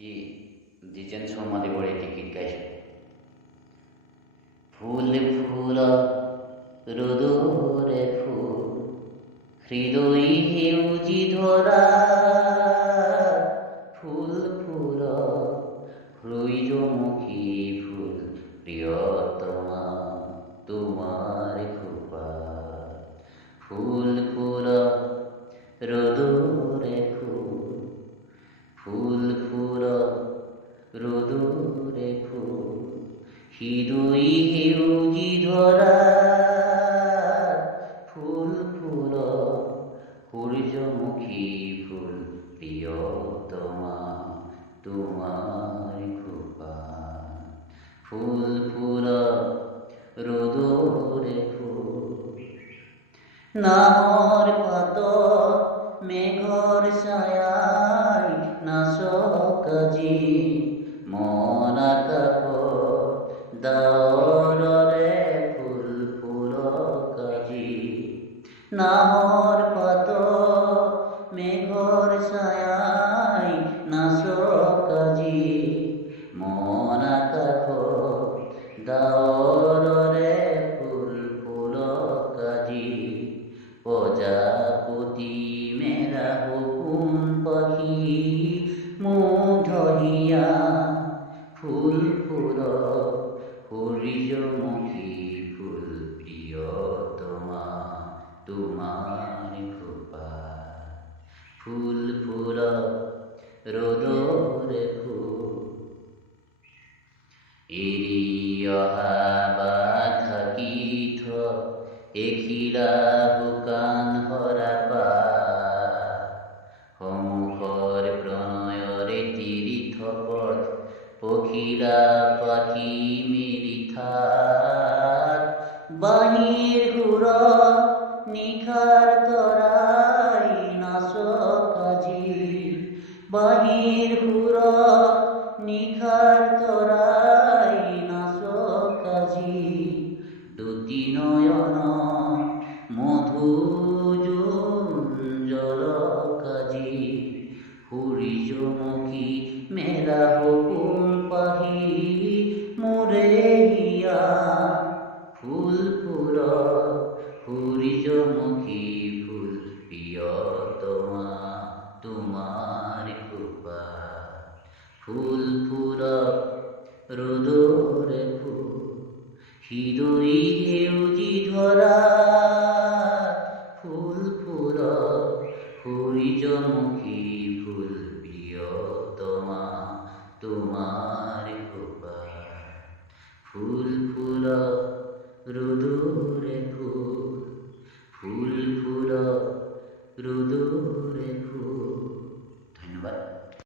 जी जिजन Somali बड़े ticket गाइছে ফুল ফুল রোদরে ফুল হৃদয় হেউজি ধরা ফুল ফুল হৃদয়মুখী ফুল প্রিয়তমা তোমার কৃপা ফুল ফুল রোদরে ফুল ফুল ফুল রোদরে ফুল হৃদয় হেউজি ধরা ফুল ফুল সূর্যমুখী ফুল প্রিয়তমা তোমার কৃপা ফুল ফুল রোদরে ফুল নাহর পাতর মেঘর ছায়ায় নাশক আজি মন আকাশ দাওরে ফুল ফুল কাজি নাহর পাতর মেঘর ছায়ায় নাশক আজি মন আকাশ দাওরে ফুল ফুল কাজি প্রজাপতি মেরা হুকুম পাখি মুগ্ধ হিয়া ফুল ফুল সূর্যমুখী ফুল প্রিয়তমা তোমার কৃপা ফুল ফুল রোদরে ফুল এরি অহা বাধাকিথ এখিলা শুকান হৰাপা সন্মুখৰ প্ৰণয়ৰে তীৰ্থ পথ পখিলা পাখি মিৰিথাত বাঁহীৰ সুৰত নিশাৰ তৰাই নাচক আজি বাঁহীৰ সুৰত নিশাৰ তৰাই নাচক আজি দুটি নয়ন মধুজল কাজি সূৰ্যমুখী মেৰা হুকুম পাহি মোৰে হিয়া ফুল ফুল সূৰ্যমুখী ফুল প্ৰিয়তমা তোমাৰ কৃপা ফুল ফুল ৰ'দৰে ফুল হৃদয় হেউজি ধৰা ফুল ফুল সূৰ্যমুখী ফুল প্ৰিয়তমা তোমাৰ কৃপা ফুল ফুল ৰ'দৰে ফুল ফুল ফুল ৰ'দৰে ফুল